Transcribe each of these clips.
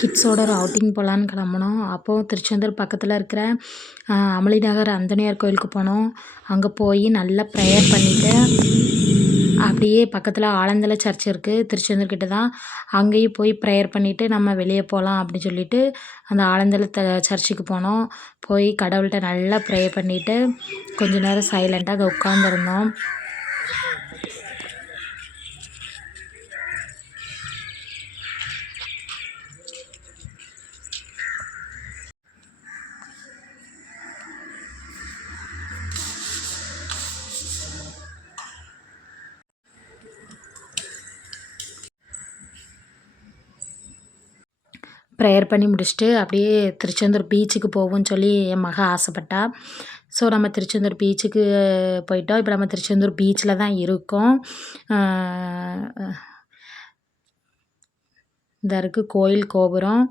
கிட்ஸோட ஒரு அவுட்டிங் போகலான்னு கிளம்புனோம். அப்போது திருச்செந்தூர் பக்கத்தில் இருக்கிற அமளி நகர் அந்தோனியார் கோயிலுக்கு போனோம். அங்கே போய் நல்லா ப்ரேயர் பண்ணிவிட்டு அப்படியே பக்கத்தில் ஆலந்தலை சர்ச் இருக்குது, திருச்செந்தூர் கிட்ட தான். அங்கேயும் போய் ப்ரேயர் பண்ணிவிட்டு நம்ம வெளியே போகலாம் அப்படின்னு சொல்லிட்டு அந்த ஆலந்தலை சர்ச்சுக்கு போனோம். போய் கடவுள்கிட்ட நல்லா ப்ரே பண்ணிவிட்டு கொஞ்ச நேரம் சைலண்ட்டாக அங்கே உட்காந்துருந்தோம். ப்ரேயர் பண்ணி முடிச்சுட்டு அப்படியே திருச்செந்தூர் பீச்சுக்கு போவோம்னு சொல்லி என் மக ஆசைப்பட்டா. ஸோ நம்ம திருச்செந்தூர் பீச்சுக்கு போயிட்டோம். இப்போ நம்ம திருச்செந்தூர் பீச்சில் தான் இருக்கோம். இந்த இருக்குது கோயில் கோபுரம்.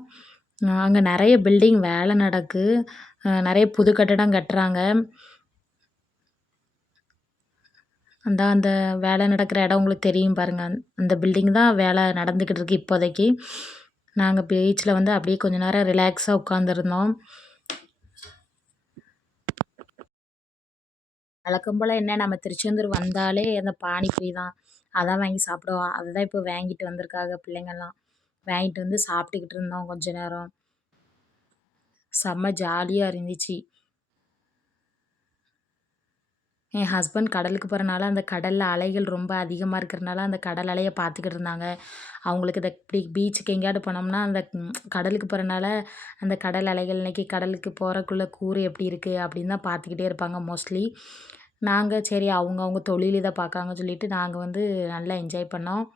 அங்கே நிறைய பில்டிங் வேலை நடக்குது. நிறைய புது கட்டடம் கட்டுறாங்க. அந்த வேலை நடக்கிற இடம் உங்களுக்கு தெரியும் பாருங்கள். அந்த பில்டிங் தான் வேலை நடந்துக்கிட்டு இருக்குது இப்போதைக்கு. நாங்கள் பீச்சில் வந்து அப்படியே கொஞ்ச நேரம் ரிலாக்ஸாக உட்காந்துருந்தோம். வழக்கம் போல் என்ன, நம்ம திருச்செந்தூர் வந்தாலே அந்த பானிபூரி தான், அதான் வாங்கி சாப்பிடுவோம். அதுதான் இப்போ வாங்கிட்டு வந்திருக்காங்க பிள்ளைங்கள்லாம். வாங்கிட்டு வந்து சாப்பிட்டுக்கிட்டு இருந்தோம் கொஞ்ச நேரம். செம்ம ஜாலியாக இருந்துச்சு. என் ஹஸ்பண்ட் கடலுக்கு போகிறனால அந்த கடலில் அலைகள் ரொம்ப அதிகமாக இருக்கிறனால அந்த கடல் அலையை பார்த்துக்கிட்டு இருந்தாங்க. அவங்களுக்கு இப்படி பீச்சுக்கு எங்கேயாவது போனோம்னா அந்த கடலுக்கு போகிறனால அந்த கடல் அலைகள் இன்றைக்கி கடலுக்கு போகிறக்குள்ளே கூறு எப்படி இருக்குது அப்படின்னு தான் பார்த்துக்கிட்டே இருப்பாங்க மோஸ்ட்லி. நாங்கள் சரி அவங்க தொழில் இதை பார்க்காங்கன்னு சொல்லிட்டு நாங்கள் வந்து நல்லா என்ஜாய் பண்ணோம்.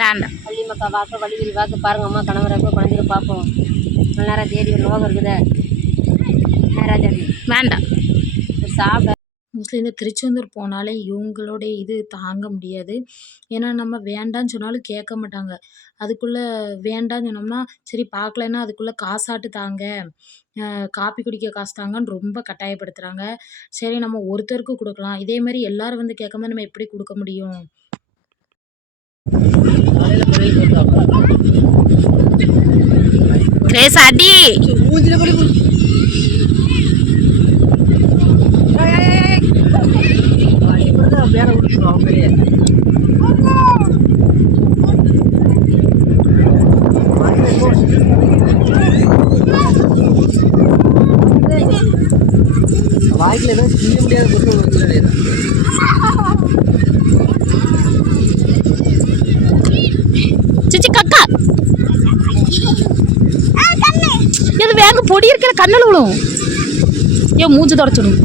வேண்டாம் பள்ளி மக்கா வாக்கு வழிவில் வாக்கு பாருங்க அம்மா கணவரை குழந்தைங்க பார்ப்போம். நல்ல நேரம் தேடி ஒரு நோகம் இருக்குதே வேண்டாம் சாப்பிட. மோஸ்ட்லி இந்த திருச்செந்தூர் போனாலே இவங்களுடைய இது தாங்க முடியாது. ஏன்னா நம்ம வேண்டான்னு சொன்னாலும் கேட்க மாட்டாங்க. அதுக்குள்ளே வேண்டான்னு சொன்னோம்னா சரி பார்க்கலன்னா அதுக்குள்ளே காசாட்டு தாங்க, காப்பி குடிக்க காசு தாங்கன்னு ரொம்ப கட்டாயப்படுத்துகிறாங்க. சரி நம்ம ஒருத்தருக்கு கொடுக்கலாம், இதே மாதிரி எல்லோரும் வந்து கேட்கும்போது நம்ம எப்படி கொடுக்க முடியும்? அடி வாய்க்கில் ஏதோ செய்ய முடியாத பொருள் சிச்சி கக்கா இது வேங்க பொடி இருக்கிற கண்ணில் விழும். ஏன் மூஞ்சி தொடச்சிடும்.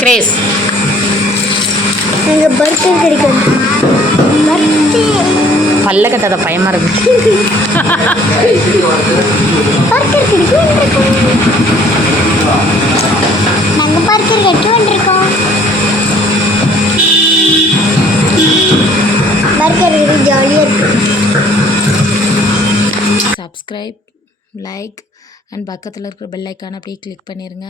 கிரேஸ் பர்கர் கிடைக்கும். பல்ல கட்டாத பயமா இருக்கு. பர்கர் கிடைக்கும். நாங்கள் பர்கர் கட்டி வந்திருக்கோம். பர்கர் ஜாலியாக இருக்கு. சப்ஸ்கிரைப், லைக் அண்ட் பக்கத்தில் இருக்கிற பெல் ஐக்கானை அப்படியே கிளிக் பண்ணிடுங்க.